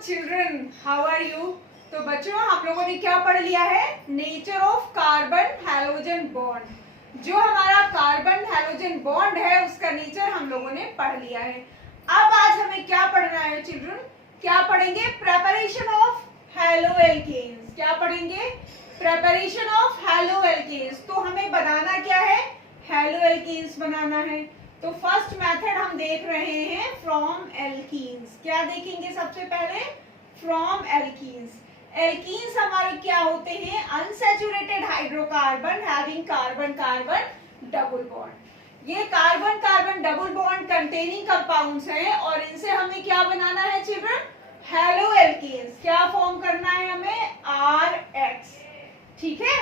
Children, how are you. तो बच्चों, हम लोगों ने क्या पढ़ लिया है? Nature of carbon halogen bond. जो हमारा कार्बन हैलोजन बॉन्ड है उसका नेचर हम लोगों ने पढ़ लिया है। अब आज हमें क्या पढ़ना है चिल्ड्रन? क्या पढ़ेंगे? Preparation of haloalkanes. क्या पढ़ेंगे? Preparation of haloalkanes. तो हमें बनाना क्या है? हैलोएल्केन्स बनाना है। तो फर्स्ट मेथड हम देख रहे हैं फ्रॉम एल्कीन्स। क्या देखेंगे सबसे पहले? From alkenes. एल्कीन्स हमारे क्या होते हैं? Unsaturated hydrocarbon having carbon carbon double bond. ये carbon carbon double bond containing compounds हैं और इनसे हमें क्या बनाना है चिल्ड्रन? हैलोएल्केन्स। क्या फॉर्म करना है हमें? RH। ठीक है।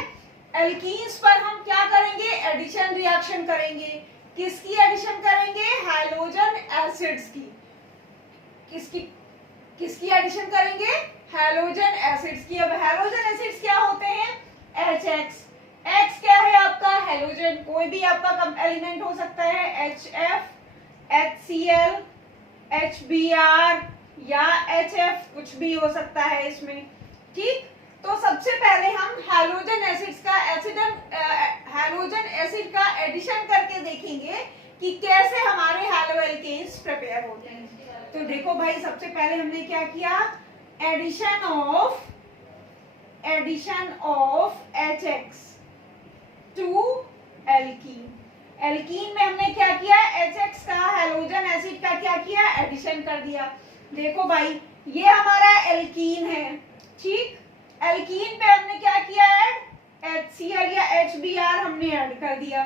एल्कीन्स पर हम क्या करेंगे? एडिशन रिएक्शन करेंगे। किसकी एडिशन करेंगे? हैलोजन एसिड्स की। किसकी एडिशन करेंगे? हैलोजन एसिड्स की। अब हैलोजन एसिड्स क्या होते हैं? HX। X क्या है आपका? हैलोजन। कोई भी आपका एलिमेंट हो सकता है, HF, HCl, HBr या HF, कुछ भी हो सकता है इसमें। ठीक। तो सबसे पहले हम हैलोजन एसिड का एडिशन करके देखेंगे कि कैसे हमारे हैलोएल्केन्स प्रिपेयर होते हैं। तो देखो भाई, सबसे पहले हमने क्या किया? Addition of HX to alkene. Alkene में हमने क्या किया? HX का हैलोजन एसिड का क्या किया? एडिशन कर दिया। देखो भाई, ये हमारा एल्कीन है। ठीक। एल्कीन पे हमने क्या किया? ऐड HCl या HBr हमने ऐड कर दिया।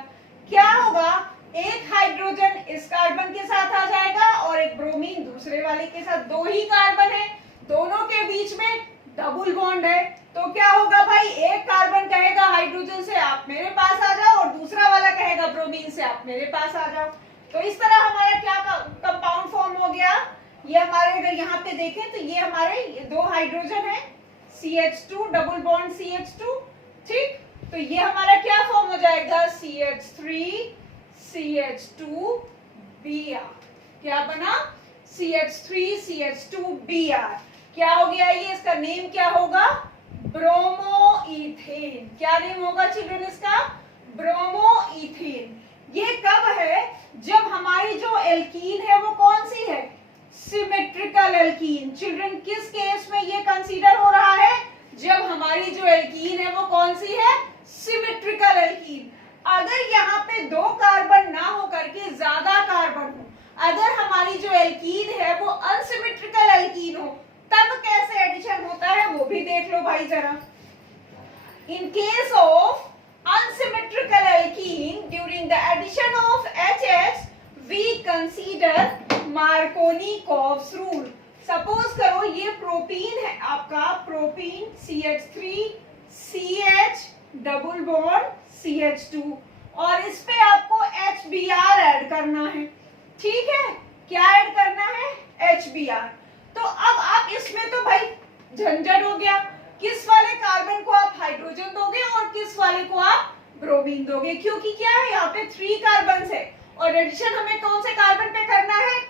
क्या होगा? एक हाइड्रोजन इस कार्बन के साथ आ जाएगा और एक ब्रोमीन दूसरे वाले के साथ। दो ही कार्बन है, दोनों के बीच में डबल बॉन्ड है। तो क्या होगा भाई? एक कार्बन कहेगा हाइड्रोजन से आप मेरे पास आ जाओ और दूसरा वाला कहेगा ब्रोमीन से आप मेरे पास आ जाओ। तो इस तरह हमारा क्या कंपाउंड फॉर्म हो गया? ये हमारे, अगर यहाँ पे देखें तो ये हमारे दो हाइड्रोजन है, CH2 डबल बॉन्ड CH2। ठीक। तो ये हमारा क्या फॉर्म हो जाएगा? CH3 CH2 Br। क्या बना? CH3 CH2 Br। क्या हो गया ये? इसका नेम क्या होगा? ब्रोमोइथेन। क्या नेम होगा चिल्ड्रन इसका? ब्रोमोइथेन। ये कब है? जब हमारी जो एल्कीन है वो कौन सी है? Symmetrical alkene. चिल्ड्रन, किस केस में ये कंसीडर हो रहा है? जब हमारी जो एल्कीन है वो कौन सी है? Symmetrical alkene. अगर यहाँ पे दो कार्बन ना हो करके ज्यादा कार्बन हो, अगर हमारी जो एल्कीन है वो अनसिमेट्रिकल एल्कीन हो, तब कैसे एडिशन होता है वो भी देख लो भाई जरा। In case of unsymmetrical alkene during the addition of HH we consider Marconi-Cox rule। Suppose करो ये प्रोपीन है आपका, propene CH3 CH double bond CH2 और इस पे आपको HBr ऐड करना है। ठीक है। क्या ऐड करना है? HBr। तो अब आप इसमें तो भाई झंझट हो गया, किस वाले कार्बन को आप हाइड्रोजन दोगे और किस वाले को आप ब्रोमीन दोगे, क्योंकि क्या है यहाँ पे 3 कार्बन है और एडिशन हमें कौन से कार्बन पे करना है?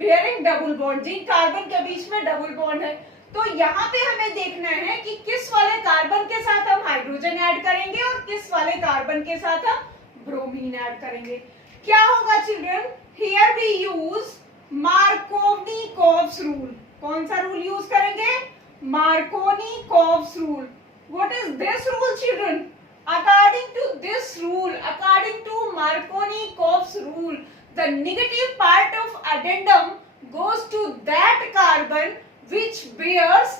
बेयरिंग डबल बॉन्ड, जिन कार्बन के बीच में डबल बॉन्ड है। तो यहाँ पे हमें देखना है कि किस वाले कार्बन के साथ हम हाइड्रोजन ऐड करेंगे और किस वाले कार्बन के साथ हम ब्रोमीन ऐड करेंगे। क्या होगा चिल्ड्रन? हियर वी यूज मार्कोनी-कॉक्स रूल। कौन सा रूल यूज करेंगे? Marconi-Cox rule. What is this rule, children? According to this rule, according to Marconi-Cox rule, the negative part of addendum goes to that carbon which bears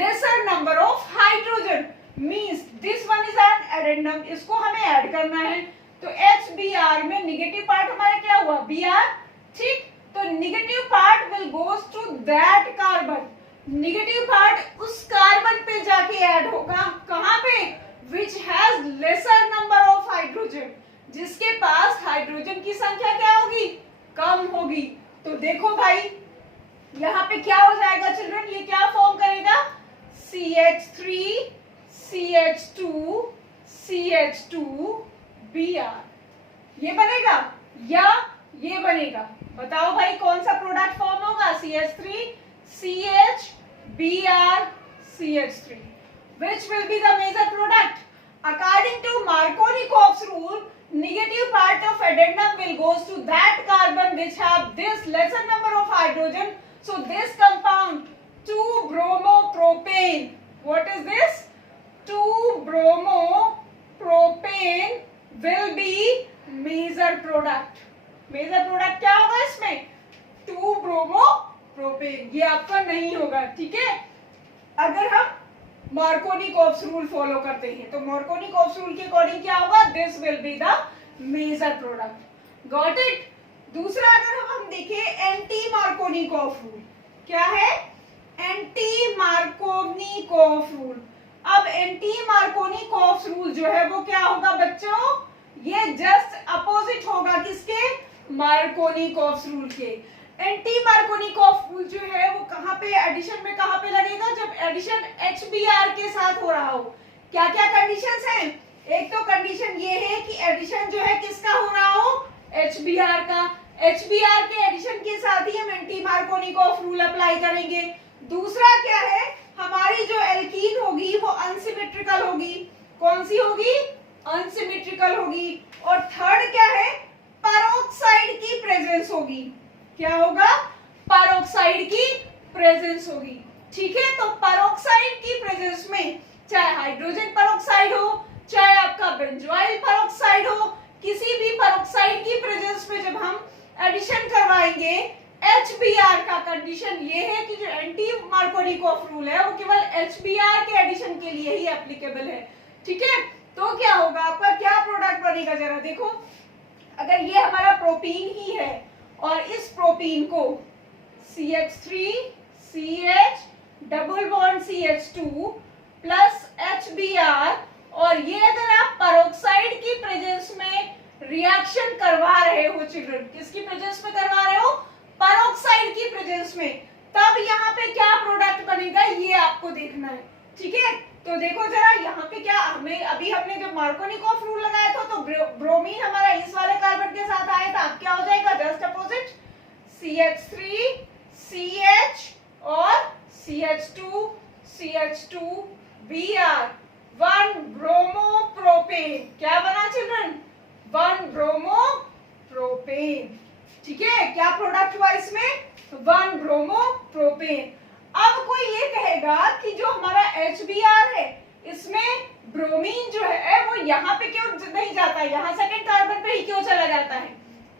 lesser number of hydrogen. Means this one is an addendum. इसको हमें add करना है। तो HBr में negative part हमारा क्या हुआ? Br। ठीक। तो negative part will goes to that carbon। Negative part उस कार्बन पे जाके ऐड होगा। कहां पे? Which has lesser number of hydrogen, जिसके पास हाइड्रोजन की संख्या क्या होगी? कम होगी। तो देखो भाई, यहाँ पे क्या हो जाएगा चिल्ड्रन? ये क्या फॉर्म करेगा? CH3 CH2 CH2 Br। ये बनेगा या ये बनेगा? बताओ भाई, कौन सा प्रोडक्ट फॉर्म होगा? CH3 CH BrCH3. Which will be the major product? According to Markovnikov's rule, negative part of addendum will goes to that carbon which have this lesser number of hydrogen. So this compound 2-bromopropane. What is this? 2-bromopropane will be major product. Major product क्या होगा इसमें? 2-bromopropane. ये आपका नहीं होगा, ठीक है? अगर हम मार्कोनिकोव्स रूल फॉलो करते हैं तो मार्कोनिकोव्स रूल के अकॉर्डिंग क्या होगा? This will be the major product. Got it? दूसरा अगर हम देखें एंटी मार्कोनिकोव रूल, क्या है? Anti Markovnikov rule. अब एंटी मार्कोनिकोव रूल जो है वो क्या होगा बच्चों? ये जस्ट अपोजिट होगा किसके? मार्कोनिकोव रूल के. एंटी मार्कोनिकोव रूल जो है वो कहां पे एडिशन में कहां पे लगेगा? जब एडिशन HBr के साथ हो रहा हो. क्या क्या कंडीशंस हैं? एक तो कंडीशन ये है कि एडिशन जो है किसका हो रहा हो? HBr का. HBr के एडिशन के साथ ही हम एंटी मार्कोनिकोव रूल अप्लाई करेंगे. दूसरा क्या है? हमारी जो एल्कीन होगी वो अनसिमेट्रिकल होगी. कौन सी होगी? अनसिमेट्रिकल होगी. और थर्ड क्या है? पेरोक्साइड की प्रेजेंस होगी. क्या होगा? पेरोक्साइड की प्रेजेंस होगी. ठीक है, तो पेरोक्साइड की प्रेजेंस में चाहे हाइड्रोजन पेरोक्साइड हो, चाहे आपका बेंजोइल पेरोक्साइड हो, किसी भी पेरोक्साइड की प्रेजेंस में जब हम एडिशन करवाएंगे HBr का कंडीशन ये है कि जो एंटी मार्कोनिकोव रूल है वो केवल HBr के एडिशन के लिए ही एप्लीकेबल है. ठीक है, तो क्या होगा? आपका क्या प्रोडक्ट बनेगा? जरा देखो, अगर ये हमारा प्रोपीन ही है और इस प्रोपीन को CH3 CH double bond CH2 plus HBr, और ये अगर आप पेरोक्साइड की प्रेजेंस में रिएक्शन करवा रहे हो चिल्ड्रन, किसकी प्रेजेंस में करवा रहे हो? पेरोक्साइड की प्रेजेंस में, तब यहाँ पे क्या प्रोडक्ट बनेगा ये आपको देखना है. ठीक है, तो देखो जरा यहाँ पे क्या हमने जो मार्कोनिकोव रूल लगाया था तो ब्रोमीन हमारा इस वाले कार्बन के साथ आया था. अब क्या हो जाएगा? जस्ट अपोजिट CH3 CH और CH2 CH2 Br 1 ब्रोमोप्रोपेन. क्या बना चिल्ड्रन? 1 ब्रोमोप्रोपेन. ठीक है, क्या प्रोडक्ट हुआ इसमें? 1 ब्रोमोप्रोपेन. अब कोई ये कहेगा कि जो हमारा HBr है इसमें ब्रोमीन जो है वो यहाँ पे क्यों नहीं जाता है? यहाँ सेकंड कार्बन पे ही क्यों चला जाता है?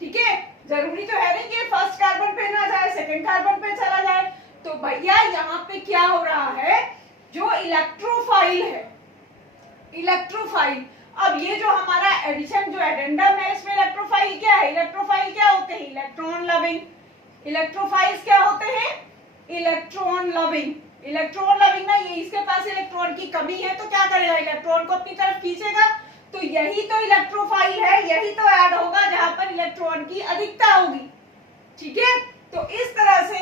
ठीक है, जरूरी तो है नहीं कि फर्स्ट कार्बन पे ना जाए, सेकंड कार्बन पे चला जाए. तो भैया यहाँ पे क्या हो रहा है? जो इलेक्ट्रोफाइल है, इलेक्ट्रोफाइल. अब ये जो हमारा एडिशन जो एडेंडम है इसमें इलेक्ट्रोफाइल क्या है? इलेक्ट्रोफाइल क्या होते हैं? Electron loving. इलेक्ट्रोफाइल्स क्या होते हैं? Electron loving. इलेक्ट्रॉन लविंग ना, ये इसके पास इलेक्ट्रॉन की कमी है तो क्या करेगा? इलेक्ट्रॉन को अपनी तरफ खींचेगा. तो यही तो इलेक्ट्रोफाइल है, यही तो ऐड होगा जहां पर इलेक्ट्रॉन की अधिकता होगी. ठीक है, तो इस तरह से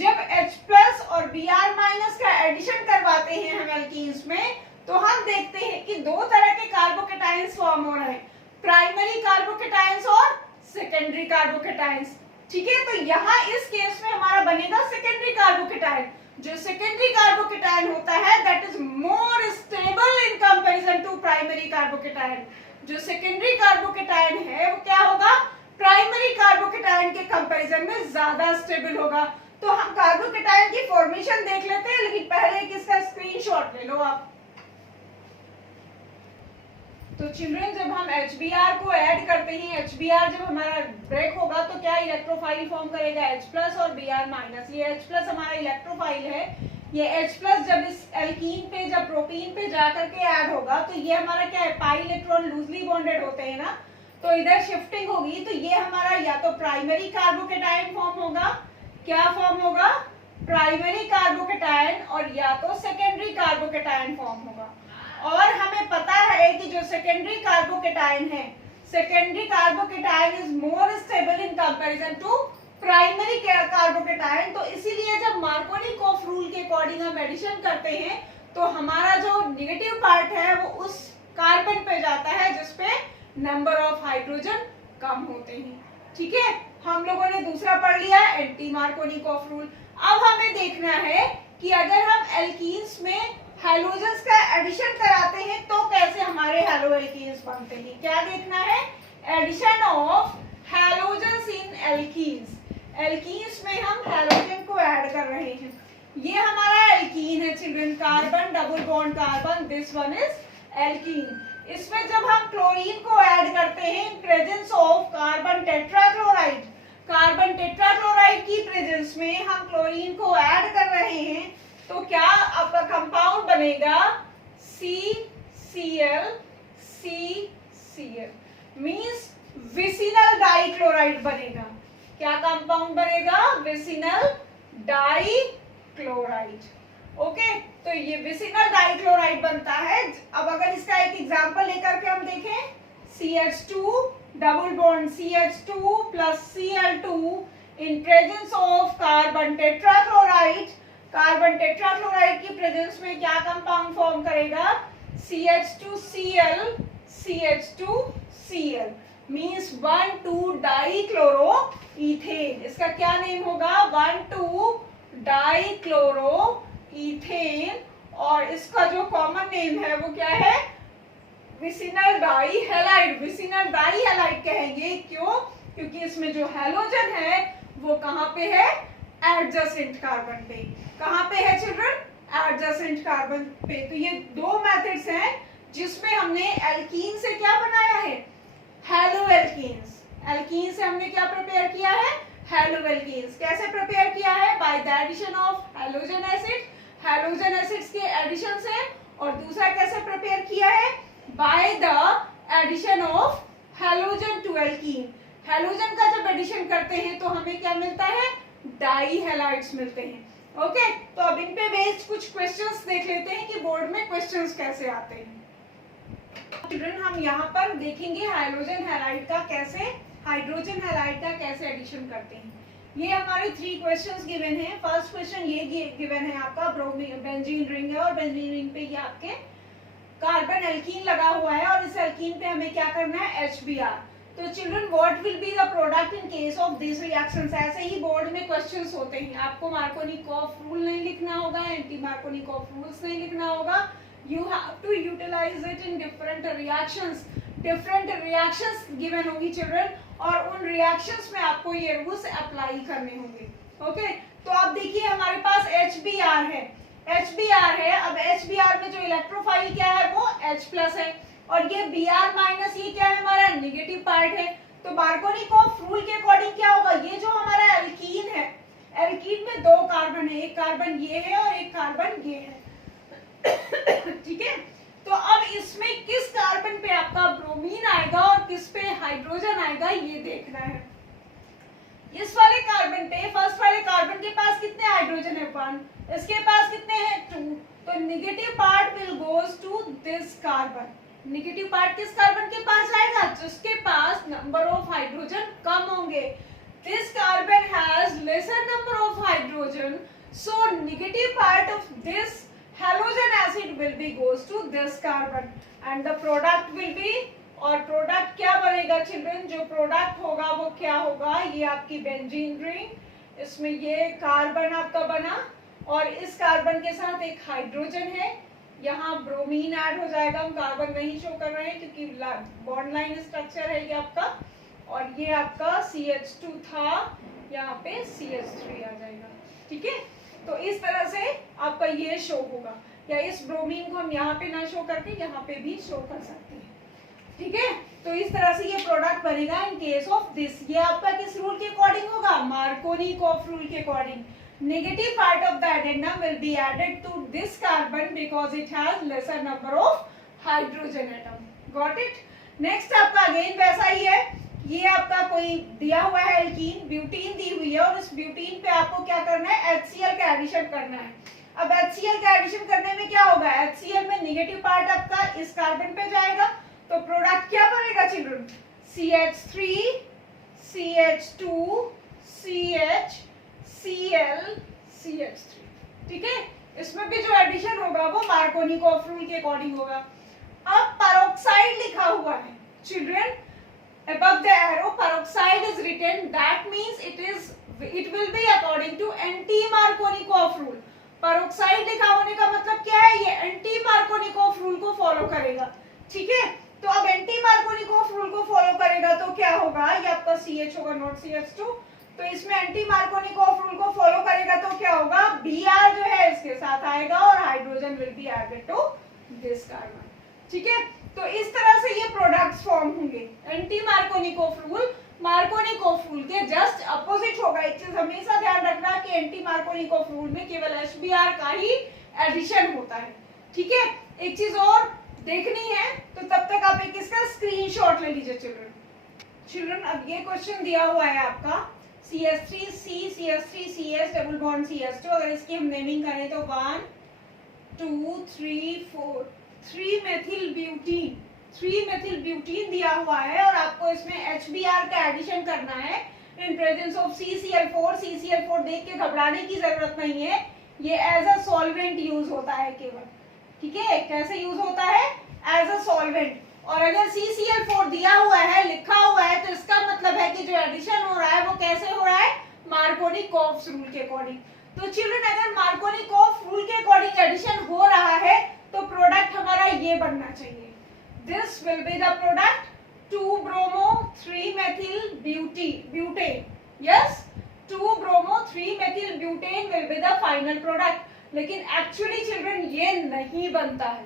जब H+ और Br- का एडिशन करवाते हैं हम एल्कीन्स में, तो हम देखते हैं कि दो तरह के कार्बोकेटायंस फॉर्म हो रहे हैं, प्राइमरी कार्बोकेटायंस और सेकेंडरी कार्बोकेटायंस. ठीक है, तो यहाँ इस केस में हमारा बनेगा सेकेंडरी कार्बोकेटायन. जो सेकेंडरी कार्बोकेटायन होता है that is more stable in comparison to primary carbocation. जो सेकेंडरी कार्बोकेटायन है वो क्या होगा? प्राइमरी कार्बोकेटायन के कंपैरिजन में ज्यादा स्टेबल होगा. तो हम कार्बोकेटायन की फॉर्मेशन देख लेते हैं, लेकिन पहले इसका स्क्रीनशॉट ले लो आप. तो चिल्ड्रन जब हम HBr को ऐड करते हैं, HBr जब हमारा ब्रेक होगा तो क्या इलेक्ट्रोफाइल फॉर्म करेगा? H+ और Br-. ये H+ हमारा इलेक्ट्रोफाइल है. ये H+ जब इस एल्कीन पे, जब प्रोपीन पे जाकर के ऐड होगा तो ये हमारा क्या है? पाई इलेक्ट्रॉन लूजली बॉन्डेड होते हैं ना, तो इधर शिफ्टिंग होगी. तो ये हमारा या तो प्राइमरी कार्बोकेटायन फॉर्म होगा. क्या फॉर्म होगा? प्राइमरी कार्बोकेटायन, और या तो सेकेंडरी कार्बोकेटायन फॉर्म होगा. और हमें पता है कि जो सेकेंडरी कार्बोकेटायन है, secondary carbocation is more stable in comparison to primary carbocation. तो इसीलिए जब मार्कोनिकोव रूल के अकॉर्डिंग हम एडिशन करते हैं तो हमारा जो नेगेटिव पार्ट है वो उस कार्बन पे जाता है जिसपे नंबर ऑफ हाइड्रोजन कम होते हैं. ठीक है, हम लोगों ने दूसरा पढ़ लिया एंटी मार्कोनिकोव रूल. अब हमें देखना है कि अगर हम एल्कीन्स में हैलोजन्स का एडिशन कराते हैं तो कैसे हमारे हैलो एल्कीन्स बनते हैं, क्या देखना है, addition of halogens in alkenes. Alkenes में हम हैलोजन को ऐड कर रहे हैं। ये हमारा एल्कीन है children, carbon double bond carbon, this one is alkene. इसमें जब हम क्लोरीन को ऐड करते हैं in presence of carbon tetrachloride, carbon tetrachloride की प्रेजेंस में हम क्लोरीन को ऐड कर रहे हैं तो क्या आपका कंपाउंड बनेगा CCl, CCl means vicinal dichloride बनेगा। क्या कंपाउंड बनेगा, विसिनल डाइक्लोराइड। ओके, तो ये विसिनल डाइक्लोराइड बनता है। अब अगर इसका एक एग्जांपल लेकर के हम देखें, CH2 double bond CH2 plus Cl2 in presence of carbon tetrachloride, carbon tetrachloride की प्रेजेंस में क्या कंपाउंड फॉर्म करेगा, CH2Cl, CH2Cl means 1,2 dichloro ethane. इसका क्या नेम होगा, 1,2 डाइक्लोरो इथेन। और इसका जो कॉमन नेम है वो क्या है, विसिनल डाइहैलाइड। विसिनल डाइहैलाइड कहेंगे, क्यों, क्योंकि इसमें जो हैलोजन है वो कहां पे है, एडजेसेंट कार्बन पे। कहां पे है चिल्ड्रन, एडजेसेंट कार्बन पे। तो ये दो मेथड्स हैं जिसमें हमने एल्कीन से क्या बनाया है, हैलो एल्कीन्स। एल्कीन से हमने क्या प्रिपेयर किया है, हैलो एल्कीन्स। कैसे प्रिपेयर किया है, by the addition of halogen acid, halogen acids के एडिशन से। और दूसरा कैसे प्रिपेयर किया है, by the addition of halogen to alkene. Halogen का जब एडिशन करते हैं तो हमें क्या मिलता है, डाइहैलाइड्स मिलते हैं। ओके, तो अब इन पे बेस्ड कुछ क्वेश्चंस देख लेते हैं कि बोर्ड में क्वेश्चंस कैसे आते हैं। चिल्ड्रन हम यहाँ पर देखेंगे हाइड्रोजन हैलाइड का कैसे, हाइड्रोजन हैलाइड का कैसे एडिशन करते हैं। ये हमारे 3 क्वेश्चंस गिवन हैं। फर्स्ट क्वेश्चन ये गिवन है आपका, बेंजीन रिंग है और बेंजीन रिंग पे ये आपके कार्बन एल्कीन लगा हुआ है और इस एल्कीन पे हमें क्या करना है, HBr। तो children what will be the product in case of this reactions. ऐसे ही बोर्ड में क्वेश्चंस होते हैं। आपको मार्कोनिकॉफ रूल नहीं लिखना होगा, एंटी मार्कोनिकॉफ रूल्स नहीं लिखना होगा। You have to utilize it in different reactions. Different reactions given होंगी चिल्ड्रन और उन reactions में आपको ये रूल्स अप्लाई करने होंगे। ओके, तो आप देखिए हमारे पास HBr है, HBr है। अब HBr में जो इलेक्ट्रोफाइल क्या है वो H+ है और ये Br- ये क्या है, हमारा नेगेटिव पार्ट है। तो मार्कोनिकॉफ रूल के अकॉर्डिंग क्या होगा, ये जो हमारा एल्कीन है, एल्कीन में 2 कार्बन है, एक कार्बन ये है और एक कार्बन ये है। ठीक है, तो अब इसमें किस कार्बन पे आपका ब्रोमीन आएगा और किस पे हाइड्रोजन आएगा ये देखना है। इस वाले कार्बन पे, फर्स्ट वाले कार्बन के पास कितने हाइड्रोजन है, 1। इसके पास कितने हैं, 2। तो negative part will goes to this carbon. Negative part किस कार्बन के पास जाएगा, जिसके पास नंबर ऑफ हाइड्रोजन कम होंगे। This carbon has lesser number of hydrogen, so negative part of this halogen acid will be goes to this carbon and the product will be, और product क्या बनेगा चिल्ड्रन, जो प्रोडक्ट होगा वो क्या होगा, ये आपकी बेंजीन रिंग। इसमें ये कार्बन आपका बना और इस कार्बन के साथ एक हाइड्रोजन है, यहाँ ब्रोमीन ऐड हो जाएगा। हम कार्बन नहीं शो कर रहे हैं क्योंकि बॉन्ड लाइन स्ट्रक्चर है ये आपका, और ये आपका CH2 था, यहाँ पे CH3 आ जाएगा। ठीक है, तो इस तरह से आपका ये शो होगा, या इस ब्रोमीन को हम यहाँ पे ना शो करके यहाँ पे भी शो कर सकते हैं। ठीक है, तो इस तरह से ये प्रोडक्ट बनेगा इन केस ऑफ दिस। ये आपका किस रूल के अकॉर्डिंग होगा, मार्कोनिकॉफ रूल के according. Negative part of the addendum will be added to this carbon because it has lesser number of hydrogen atom. Got it. Next आपका again वैसा ही है, ये आपका कोई दिया हुआ है एल्कीन, ब्यूटीन दी हुई है और इस ब्यूटीन पे आपको क्या करना है, HCl का एडिशन करना है। अब HCl का एडिशन करने में क्या होगा, HCl में नेगेटिव पार्ट आपका इस कार्बन पे जाएगा तो प्रोडक्ट क्या बनेगा children, CH3 CH2 CH Cl CH3। ठीक है, इसमें भी जो एडिशन होगा वो मार्कोनिकॉफ रूल के अकॉर्डिंग होगा। अब पेरोक्साइड लिखा हुआ है children, above the arrow peroxide is written, that means it will be according to anti-Markovnikov rule। Peroxide लिखा होने का मतलब क्या है, ये एंटी मार्कोनिकोफ रूल को फॉलो करेगा, ठीक है। तो अब एंटी मार्कोनिकोफ रूल को फॉलो करेगा तो क्या होगा, ये आपका CH होगा नॉट CH2, तो इसमें एंटी मार्कोनिकोफ रूल को फॉलो करेगा तो क्या होगा, Br जो है इसके साथ आएगा और hydrogen will be added to this carbon, ठीक है। तो इस तरह से ये प्रोडक्ट्स फॉर्म होंगे। Anti Markovnikov rule Markovnikov rule के जस्ट अपोजिट होगा। एक चीज हमेशा ध्यान रखना कि एंटी मार्कोनिकोफ रूल में केवल HBr का ही एडिशन होता है, ठीक है। एक चीज और देखनी है तो तब तक आप एक इसका स्क्रीनशॉट ले लीजिए चिल्ड्रन। अब ये क्वेश्चन दिया हुआ है आपका CH3C CH3CH double bond CH2, अगर इसकी हम नेमिंग करें तो 1 2 3 4 3 मेथिल ब्यूटीन, 3 मेथिल ब्यूटीन दिया हुआ है और आपको इसमें HBr का एडिशन करना है in presence of CCl4। CCl4 देख के घबराने की जरूरत नहीं है, ये एज अ सॉल्वेंट यूज होता है केवल, ठीक है। कैसे यूज होता है, एज अ सॉल्वेंट। और अगर CCl4 दिया हुआ है, लिखा हुआ है, तो इसका मतलब है कि जो एडिशन हो रहा है वो कैसे हो रहा है, मार्कोनिकोफ रूल के अकॉर्डिंग। तो चिल्ड्रन अगर मार्कोनिकोफ रूल के अकॉर्डिंग एडिशन हो रहा है तो प्रोडक्ट हमारा ये बनना चाहिए, this will be the product 2 bromo 3 methyl butane, yes 2 bromo 3 methyl butane will be the final product. लेकिन एक्चुअली चिल्ड्रन ये नहीं बनता है,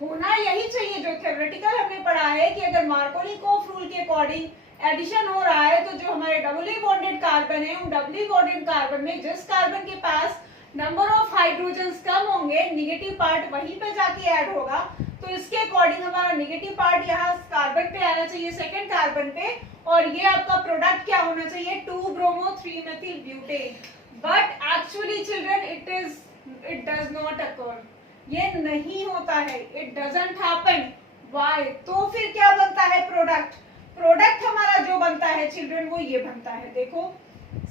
होना यही चाहिए जो थ्योरेटिकल हमने पढ़ा है कि अगर मार्कोनिकोफ रूल के अकॉर्डिंग एडिशन हो रहा है तो जो हमारे डबली बॉन्डेड कार्बन है उन डबली बॉन्डेड कार्बन में जिस कार्बन के पास नंबर ऑफ हाइड्रोजन्स कम होंगे, निगेटिव पार्ट वहीं पे जाके ऐड होगा, तो इसके अकॉर्डिंग हमारा निगेटिव पार्ट यहाँ कार्बन पे आना चाहिए, सेकंड कार्बन पे, और ये आपका प्रोडक्ट क्या होना चाहिए, 2 bromo 3 methyl butane. But actually children it does not occur, ये नहीं होता है, इट डजंट हैपन। व्हाई? तो फिर क्या बनता है प्रोडक्ट हमारा जो बनता है चिल्ड्रन वो ये बनता है, देखो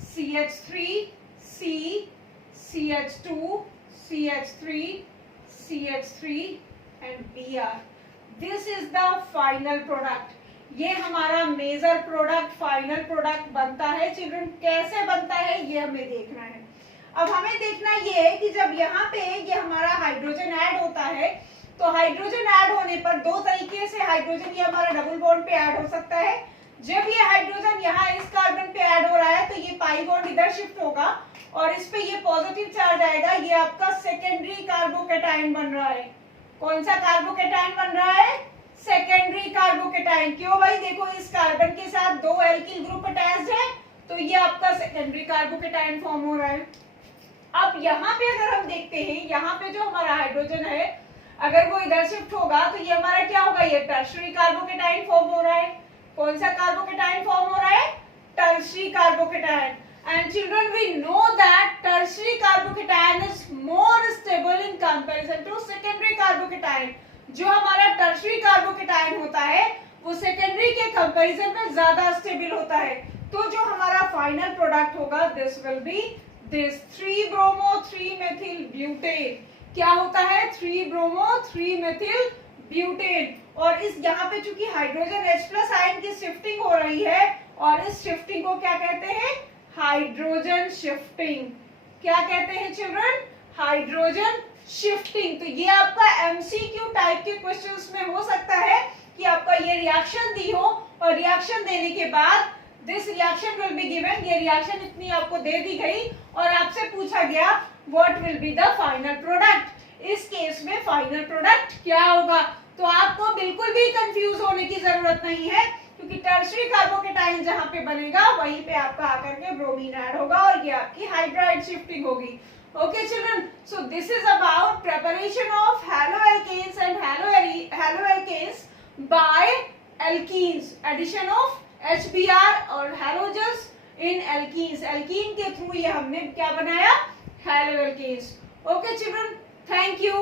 CH3C CH2 CH3 CH3 and Br, this is the final product. ये हमारा मेजर प्रोडक्ट, फाइनल प्रोडक्ट बनता है चिल्ड्रन। कैसे बनता है ये हमें देखना है। अब हमें देखना ये है कि जब यहाँ पे ये हमारा हाइड्रोजन ऐड होता है तो हाइड्रोजन ऐड होने पर दो तरीके से हाइड्रोजन ये हमारा डबल बॉन्ड पे ऐड हो सकता है। जब ये हाइड्रोजन यहाँ इस कार्बन पे ऐड हो रहा है तो ये पाई बॉन्ड इधर शिफ्ट होगा और इस पे ये पॉजिटिव चार्ज आएगा, ये आपका सेकेंडरी कार्बोकेटाइन बन रहा है। कौन सा कार्बोकेटाइन बन रहा है, सेकेंडरी कार्बोकेटाइन। क्यों भाई, देखो इस कार्बन के साथ 2 एल्किल ग्रुप अटैच्ड है तो ये आपका सेकेंडरी कार्बोकेटाइन फॉर्म हो रहा है। अब यहाँ पे अगर हम देखते हैं, यहाँ पे जो हमारा हाइड्रोजन है अगर वो इधर शिफ्ट होगा तो ये हमारा क्या होगा, ये टर्शियरी कार्बोकेटाइन फॉर्म हो रहा है। कौन सा कार्बोकेटाइन फॉर्म हो रहा है, tertiary carbocation. And children, we know that tertiary carbocation is more stable in comparison to secondary carbocation. जो हमारा tertiary carbocation होता है वो secondary के comparison में ज्यादा stable होता है। तो जो हमारा final product होगा this will be this 3 bromo 3 methyl butane। क्या होता है, 3 bromo 3 methyl butane। और इस यहाँ पे चूंकि हाइड्रोजन H+ आयन की शिफ्टिंग हो रही है और इस शिफ्टिंग को क्या कहते हैं, हाइड्रोजन शिफ्टिंग। क्या कहते हैं चिल्ड्रन, हाइड्रोजन शिफ्टिंग। तो ये आपका एमसीक्यू टाइप के क्वेश्चंस में हो सकता है कि आपका ये रिएक्शन दी हो और रिएक्शन देने के बाद this reaction will be given, ये रिएक्शन इतनी आपको दे दी गई और आपसे पूछा गया what will be the final product. इस केस में फाइनल प्रोडक्ट क्या होगा, तो आपको बिल्कुल भी कंफ्यूज होने की जरूरत नहीं है क्योंकि टर्शियरी कार्बोकेटाइन जहां पे बनेगा वहीं पे आपका आकर के ब्रोमीन ऐड होगा और ये आपकी हाइड्राइड शिफ्टिंग होगी। Okay children, so this is about preparation of haloalkanes and haloalkanes by alkenes, addition of HBr और हैलोजन्स इन एल्कीन्स। एल्कीन के थ्रू ये हमने क्या बनाया, haloalkanes. Okay children, thank you.